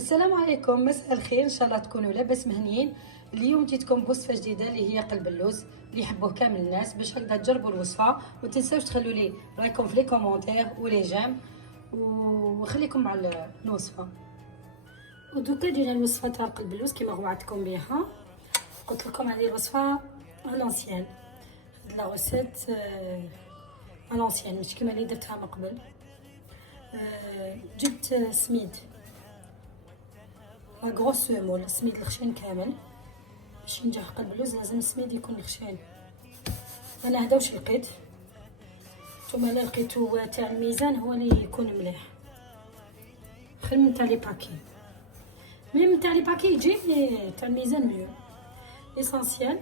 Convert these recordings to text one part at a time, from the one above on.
السلام عليكم، مساء الخير. ان شاء الله تكونوا لاباس مهنيين. اليوم جيتكم بوصفه جديده اللي هي قلب اللوز اللي يحبوه كامل الناس. باش هكذا تجربوا الوصفه وما تنساوش تخلوا لي رايكم في لي كومونتير ولي جيم، وخليكم مع الوصفه. ودوكا جينا الوصفه تاع قلب اللوز كما وعدتكم بها. قلت لكم هذه الوصفه الانسيان، هاد لا ريسيت الانسيان مش كما اللي درتها من قبل. جبت سميد لا غروس سومول، سميد الخشين كامل. باش ينجح قلب اللوز لازم السميد يكون خشين. انا هذا واش لقيت، نتوما لا لقيتو تاع الميزان هو اللي يكون مليح، خير من تاع لي باكي. ميم تاع لي باكي يجي تاع الميزان ميو. اسانسيال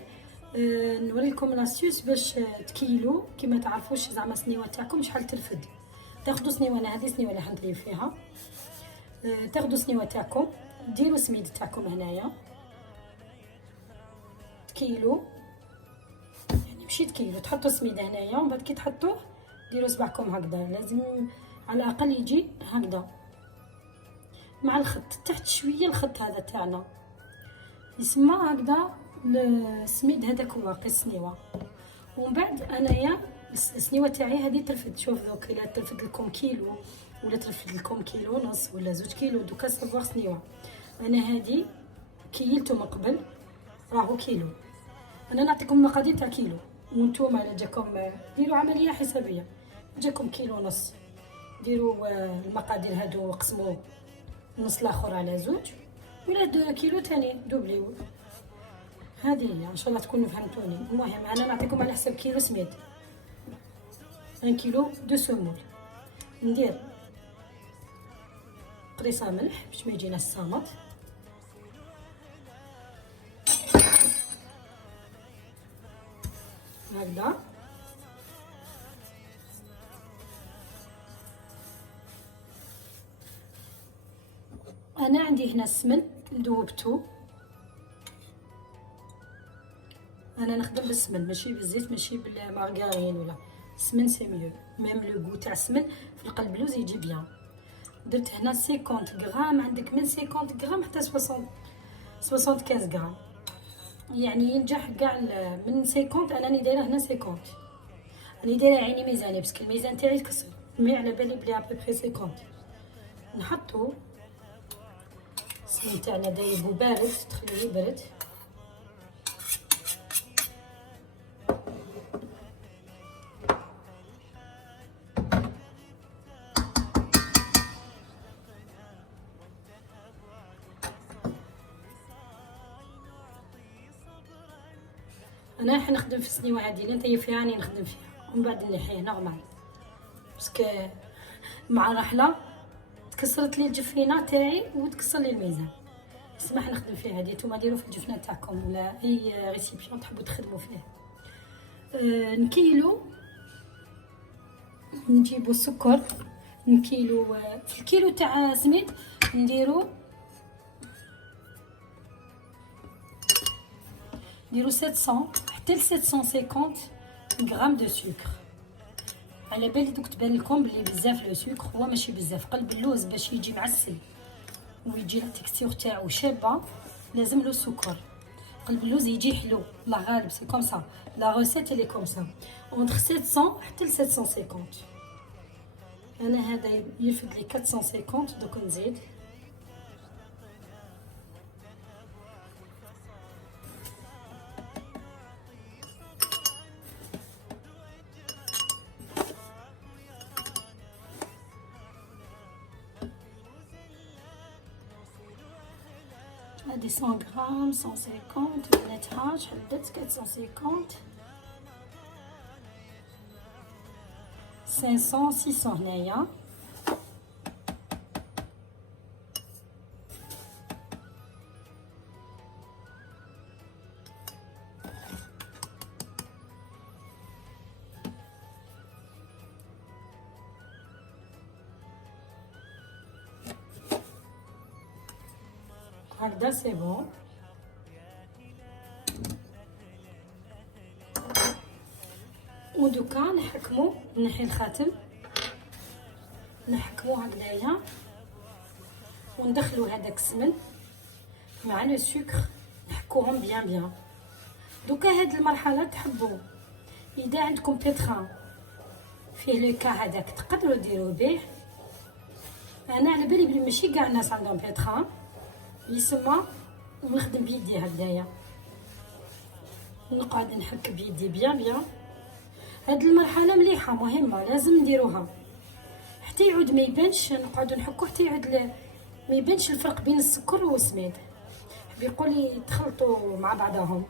نوريكم لاسيوس باش تكيلو كيما تعرفوش زعما السنيوه تاعكم شحال ترفد. تاخذوا سنيوه، انا هذه سنيوه اللي حندير فيها. تاخذوا سنيوه تاعكم، ديروا سميد تاعكم هنايا كيلو، يعني ماشي كيلو، تحطوا سميد هنايا ومن بعد كي تحطوه ديروا صبعكم هكذا، لازم على الاقل يجي هكذا مع الخط تحت شويه. الخط هذا تاعنا يسمى هكذا السميد، هذاك هو قيس السنيوه. ومن بعد انايا السنيوه تاعي هذه ترفد. شوف دوك الا ترفد لكم كيلو ولا ترفد لكم كيلو ونص ولا 2 كيلو، دوكا سافوار سنيوه. انا هذه كيلته من قبل راهو كيلو. انا نعطيكم مقادير تاع كيلو وانتوما الا جاكم ديروا عمليه حسابيه، جاكم كيلو ونص ديروا المقادير هادو وقسموا نص الاخر على 2، ولا 2 كيلو تاني دوبليو. هذه هي ان شاء الله تكونوا فهمتوني. المهم انا نعطيكم على حساب كيلو سميد، 1 كيلو دو سمول. ندير قريصه ملح باش ما يجينا الصامت. هكذا انا عندي هنا السمن ذوبته. انا نخدم بالسمن ماشي بالزيت ماشي بالمارغرين ولا السمن سي ميو. ميم لو غو تاع السمن في القلب اللوز يجي بيان. درت هنا 50 غرام، عندك من 50 غرام حتى 75 غرام، يعني ينجح كاع من 50. انا راني دايره هنا 50، راني دايره عيني ميزاني باسكو الميزان تاعي تكسر، مي على بالي بلي ابري 50. نحطو السمن تاعنا دايب وبارد، تخليه يبرد. انا حنخدم في السنيوه هذه اللي نتايا فيها، راني نخدم فيها ومن بعد نحيه نورمال باسكو مع رحله تكسرت لي الجفينه تاعي وتكسر لي الميزان. نسمح نخدم فيها هذه. نتوما ديروا في الجفنه تاعكم ولا اي ريسيبيون تحبوا تخدموا فيه. نكيلو، نجيبوا السكر نكيلو. في الكيلو تاع سميد نديروا 700 حتى ل 750 غرام دو سكر. على بالي دوك تبان لكم بلي بزاف لو سكر، هو ماشي بزاف. قلب اللوز باش يجي معسل ويجي لا تكستير تاعو شابه لازم له سكر. قلب اللوز يجي حلو لا غالب، سي كوم سا لا ريسيت اللي كوم سا اونتر 700 حتى ل 750. انا هذا يرفد لي 450. دوك نزيد هادي 100 غرام 150. بناتها شحال درت 450 500 600 هنايا. هكذا سي بون. ودوكا نحكمو، نحي الخاتم نحكمو هكذايا وندخلوا هذاك السمن مع لو سكر، نحكوهم بيان. دوكا هاد المرحله تحبوا اذا عندكم بيتران فيه لو كا هذاك تقدروا ديروا به. انا على بالي بلي ماشي كاع الناس عندهم بيتران، يسمى ونخدم بيدي هكذايا، نقعد نحك بيدي بيان. هاد المرحله مليحه مهمه لازم نديروها حتى يعود ما يبانش، نقعدوا نحكو حتى يعود ما يبانش الفرق بين السكر والسميد، بيقولي تخلطوا مع بعضهم.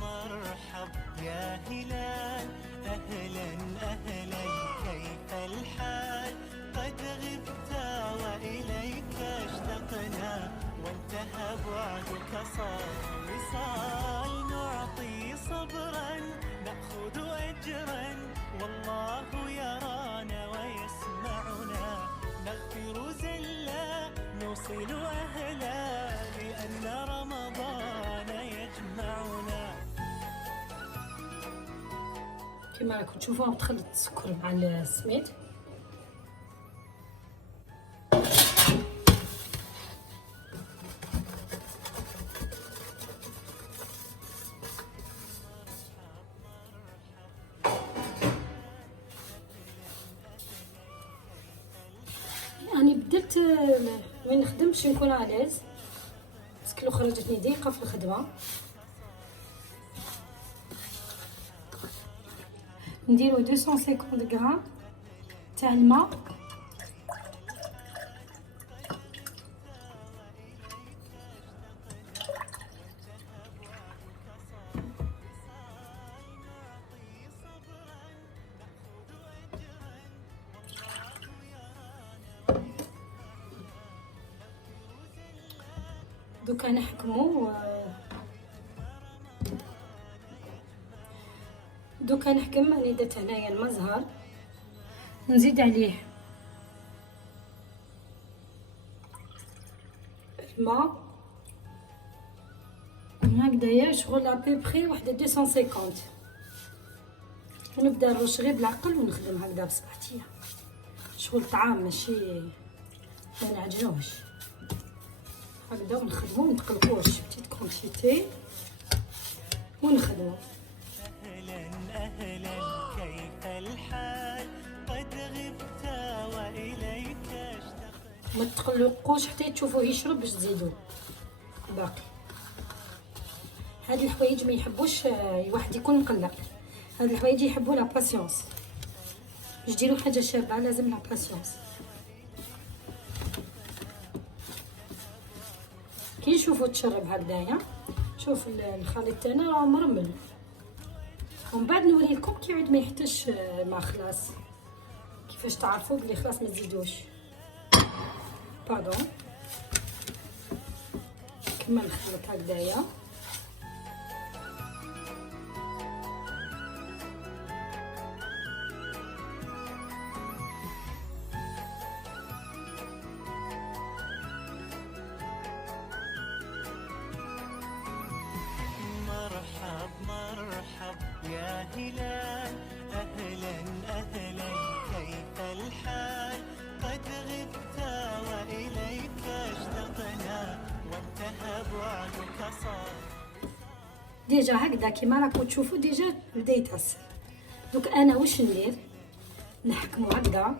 مرحب يا هلال، أهلا أهلا كيف الحال؟ قد غبت وإليك اشتقنا، وانتهى بعدك صار وصال. نعطي صبرا نأخذ أجرا، والله يرانا ويسمعنا. نغفر زلا نوصل أهلا، لأن رمضان يجمعنا. كما راكم تشوفوا تخلط السكر مع السميد. يعني بدلت وين نخدم باش نكون عاليز، باسكو خرجتني ضيقه في الخدمه. نديرو 250 غرام تاع الماء، دوكا نحكمو دوكا نحكم. راني درت هنايا الماء زهر، نزيد عليه الماء هكذايا شغل ابيبخي واحد 250، ونبدا نرش غير بالعقل ونخدم هكذا بصبعتيا، شغل طعام ماشي ما نعجنوش هكذا، ونخدمو ونتقلقوش بتيت كونتيتي ونخدمو. أهلا كيف الحال؟ قد غبت وإليك اشتقنا. ما تقلقوش حتى تشوفوه يشرب باش تزيدوه باقي. هاد الحوايج ما يحبوش واحد يكون مقلق، هاد الحوايج يحبوا لا باسيونس، باش ديروا حاجه شابه لازم لا باسيونس. كي نشوفو تشرب هكذايا، شوف الخليط تاعنا راه مرمل، ومن بعد نوريلكم كي يعود ما يحتاجش الماء خلاص، كيفاش تعرفوا بلي خلاص ما تزيدوش. باردون كما نخلط هكذايا. مرحب يا هلال، أهلا أهلا كيف الحال؟ قد غبت وإليك اشتقنا، وانتهى بعدك صار. ديجا هكذا كيما راكم تشوفوا ديجا بدا يتعسل. دوك انا واش ندير، نحكمو هكذا،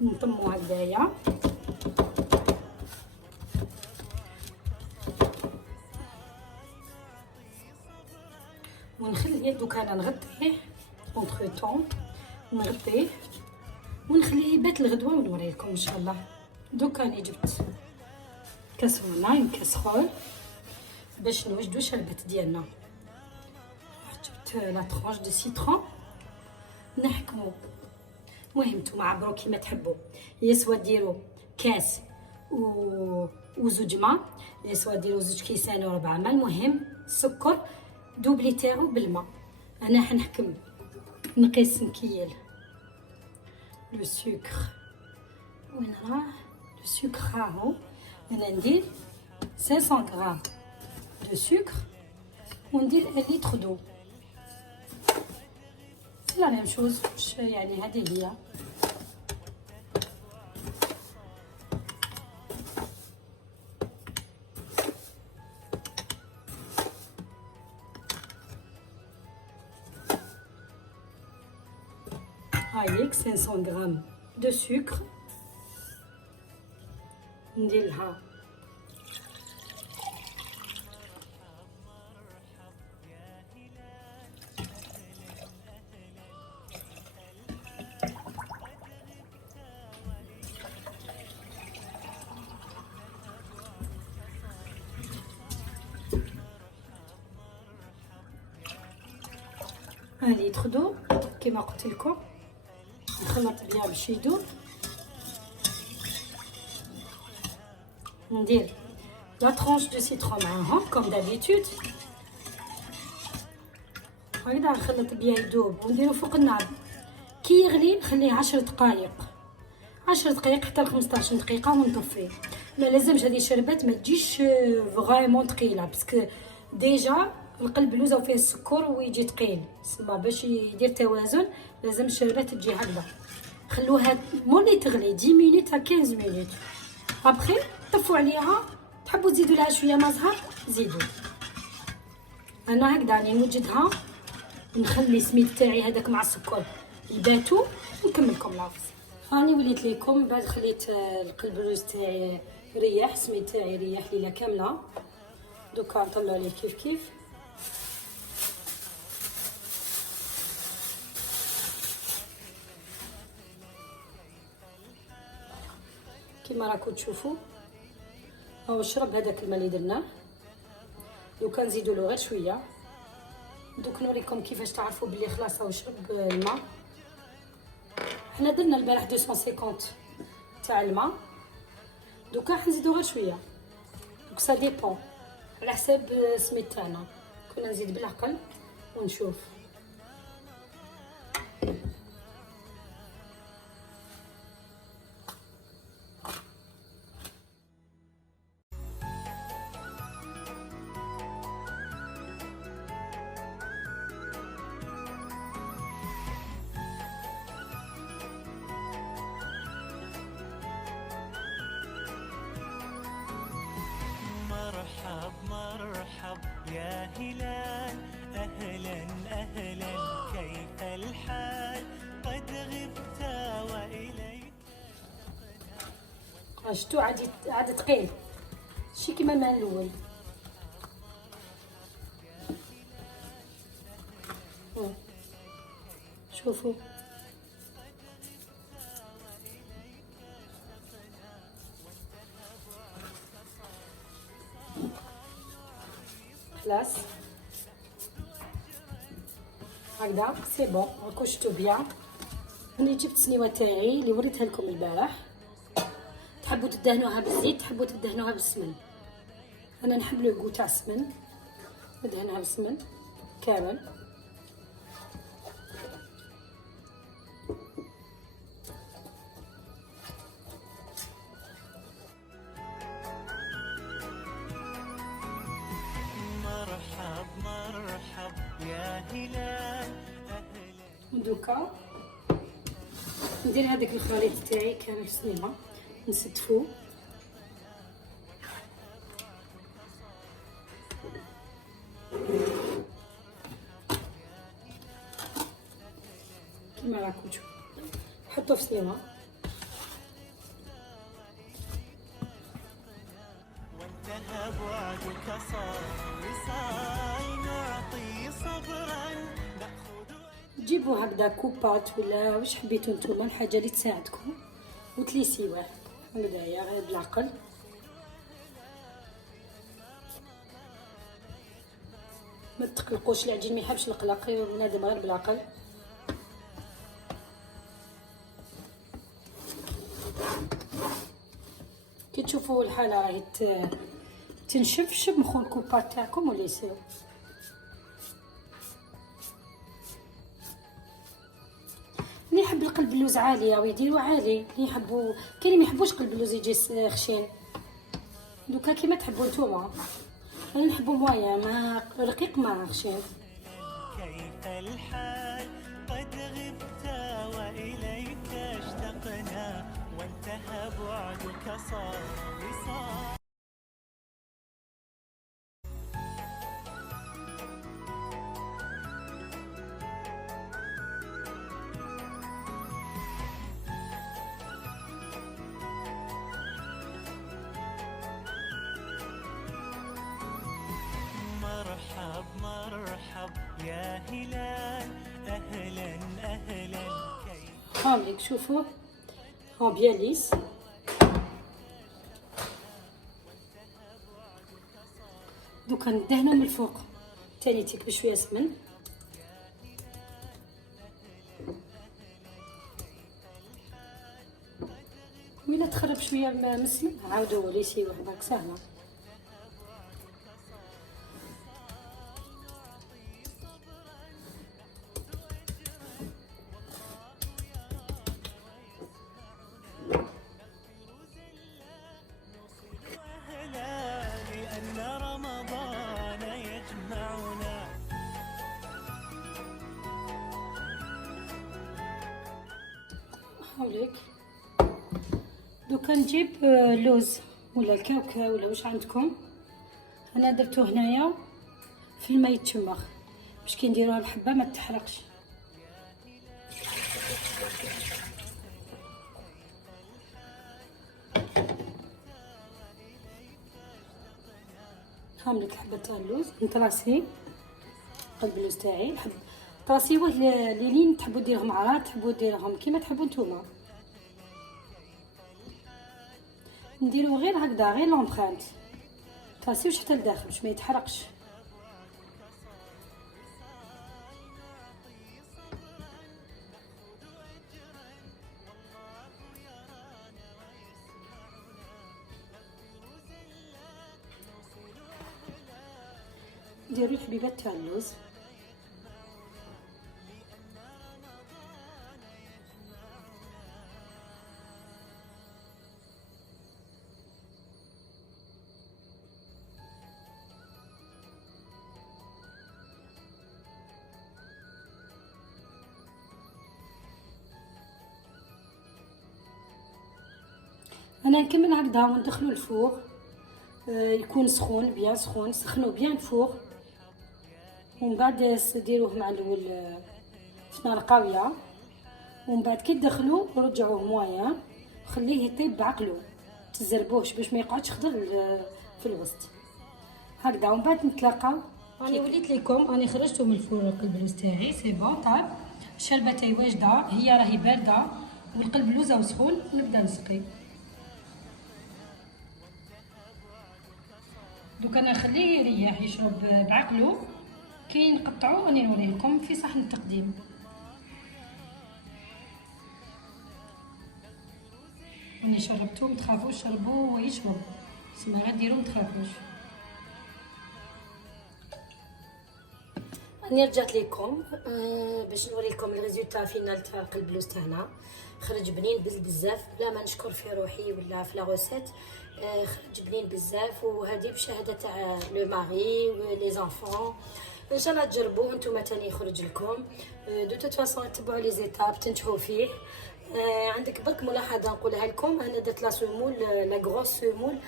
نطمو هكذايا، ونخليه. دوكا انا نغطيه اونتر طون، نغطيه ونخليه يبات الغدوه ونوريلكم ان شاء الله. دوكا راني جبت كاسرونه كاسرول باش نوجدو الشربات ديالنا. جبت لا طرونش دو سيترون، نحكمو. المهم نتوما عبرو كيما تحبوا، يا سوا ديروا كاس وزوج ما، يا سوا ديروا زوج كيسان وربع ما، المهم السكر دوبلي تاعو بالماء. انا حنحكم نقيس نكيل لو سكر، وين راه لو سكر هاهو، انا ندير 500 غرام دو سكر وندير 1 لتر دو، لا ميم شوز، يعني هذه هي هايك 500 غرام دو سكر، ندير لها ان لتر دو كما قلت لكم، نخلط بها باش يذوب. ندير لا ترونش دو سيترون معاهم كوم دابيتود، هكذا نخلط بها يذوب ونديرو فوق النار. كي يغلي نخليه 10 دقائق، 10 دقائق حتى ل 15 دقيقه ونطفيه. ما لازمش هذه الشربات ما تجيش فريمون ثقيله، باسكو ديجا القلب لوزه فيه السكر ويجي ثقيل، سما باش يدير توازن لازم الشربات تجي هكذا. خلوها مولي تغلي 10 مينوت 15 مينوت، ابخي طفوا عليها. تحبوا تزيدوا لها شويه ما زهر زيدوا. انا هكذا راني نوجدها، نخلي السميد تاعي هذاك مع السكر يباتوا ونكملكم لاص. راني وليت لكم بعد خليت القلب الروز تاعي ريح، السميد تاعي ريح ليله كامله. دوكا نطلعوا عليه كيف كيف. كما راكم تشوفوا هاو شرب هذاك الماء اللي درناه. دوكا نزيدوا له غير شويه. دوك نوريكم كيفاش تعرفوا بلي خلاص هاو شرب الماء. حنا درنا البارح 250 تاع الماء، دوكا حنزيدو غير شويه. دوك سا ديبون على حساب السميد تاعنا. كنا نزيد بالعقل ونشوف. مرحب مرحب يا هلال، أهلا أهلا كيف الحال، قد غبت وإليك. شتو عاد ثقيل شي كيما الماء الاول. شوفوا خلاص هكذا سي بون. راكم شفتوا بيان. هاني جبت السنيوه تاعي اللي وريتها لكم البارح. تحبوا تدهنوها بالزيت، تحبوا تدهنوها بالسمن. انا نحب لو تاع السمن، ندهنها بالسمن كامل. مرحب مرحب يا هلال، أهلا. دوكا ندير هذاك الخليط تاعي كامل في السنينه نستفو. كيما راكم تشوفوا حطوا في سنينه. وانتهى بعدك صار وصال، نعطي صبرا نأخذ. جيبوا هكذا كوبات ولا واش حبيتو نتوما، الحاجه اللي تساعدكم وتليسيوه هكذايا غير بالعقل. ما تقلقوش، العجين ما يحبش القلق، بنادم غير بالعقل. كي تشوفوا الحاله راهي تنشف، شمخوا الكوبات تاعكم وليسيو. اللي يحب القلب اللوز عالي او يديروا عالي، اللي يحبوا كاين ما يحبوش قلب اللوز يجي خشين. دوكا كيما تحبوا نتوما. انا نحبوا موايا ما رقيق ما خشين. كيف الحال، قد غبت وإليك اشتقنا، وانتهى بعدك صار وصال. مرحب يا هلال، أهلا أهلا كيف هاوليك شوفوا هو بيان ليس. دوكا ندهنو من الفوق تانيتيك بشويه سمن. وإلا تخرب شويه من السمن عاودو ريسيو هكاك سهله. أهلا، لأن رمضان يجمعنا. هاوليك دوكا نجيب اللوز ولا الكاوكاو ولا واش عندكم. انا درتو هنايا في الماء يتشمخ باش كي نديروها الحبه ما تحرقش. هاملك حبه تاع اللوز نطراسي قلب اللوز تاعي نحب طراسيوه لين تحبوا ديرهم عرات تحبوا ديرهم كيما تحبوا نتوما. نديرو غير هكذا غير لومبرانت طراسيوش حتى لداخل باش ما يتحرقش. ديروا الحبيبات تاع اللوز. انا نكمل هكذا وندخلو الفوق يكون سخون بيان سخون. سخنوا بيان الفوق ومن بعد ديروه مع الاول في نار قويه ومن بعد كي تدخلوه رجعوه مويه خليه يطيب بعقلو تزربوهش باش ما يقعدش خضر في الوسط هكذا. ومن بعد نتلاقاو. راني وليت لكم راني خرجته من الفرن قلب اللوز تاعي سي بون طاب. الشربه تاعي واجده هي راهي بارده والقلب اللوز سخون ونبدا نسقي. دوكا انا نخليه يريح يشرب بعقلو كي نقطعو راني نوريلكم في صحن التقديم. راني شربتو متخافوش شربو ويشرب سما غير ديرو متخافوش. راني رجعت لكم باش نوريكم الريزولتا فينال تاع قلب اللوز تاعنا. خرج بنين بزاف بلا ما نشكر في روحي ولا في لا روسيت. خرج بنين بزاف وهذه بشهاده تاع لو ماري ولي زانفون. ان شاء الله تجربوه نتوما تاني يخرج لكم. دو توت فاصون تبعوا لي زيتاب تنجحوا فيه. عندك برك ملاحظه نقولها لكم. انا درت لا سيمول لا غروس سيمول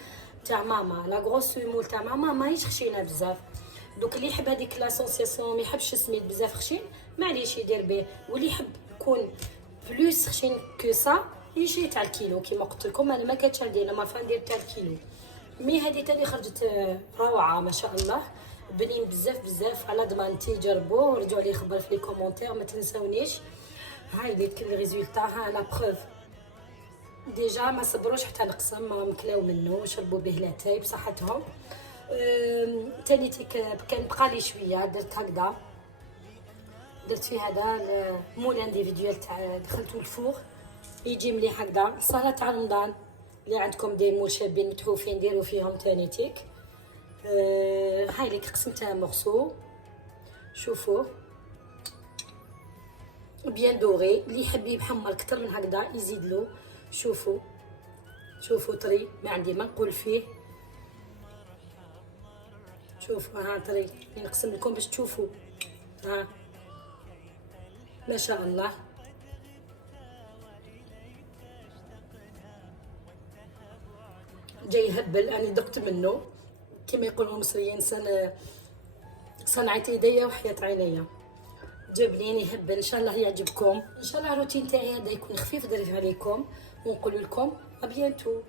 تاع ماما. لا غروس سيمول تاع ماما ماهيش خشينه بزاف. دوك اللي يحب هذيك لاسونسياسيون ما يحبش السميد بزاف خشين معليش يدير به. واللي يحب يكون بلوس خشين كو سا يشري تاع الكيلو كيما قلت لكم. انا ما كانتش عندي لما فندير تاع الكيلو. مي هذه تاني خرجت روعه ما شاء الله بنين بزاف على ضمانتي. جربوه ورجعوا لي خبر في لي كومونتير ما تنساونيش. هاي ليك الريزولتا ها لا بروف ديجا ما صبروش حتى نقسم مكلاو منه وشربوا به لاتاي بصحتهم. تاني كان بقى لي شويه درت هكذا درت فيه هذا مول انديفيديوال تاع دخلته الفوق يجي مليح هكذا. الصلاه تاع رمضان اللي عندكم دي مول شابين متحوفين ديروا فيهم تاني تيك. هاي ليك قسمتها مغسو شوفوا بيان دوري. اللي يحب يحمر اكثر من هكذا يزيد له. شوفوا طري ما عندي ما نقول فيه. شوفوا ها طري نقسم لكم باش تشوفوا. ها ما شاء الله جاي يهبل. انا ذقت منه كما يقولوا المصريين صنعت يديا وحياة عينيا. جبنين يهبل. ان شاء الله يعجبكم. ان شاء الله الروتين تاعي هذا يكون خفيف ظريف عليكم ونقول لكم ابيانتو.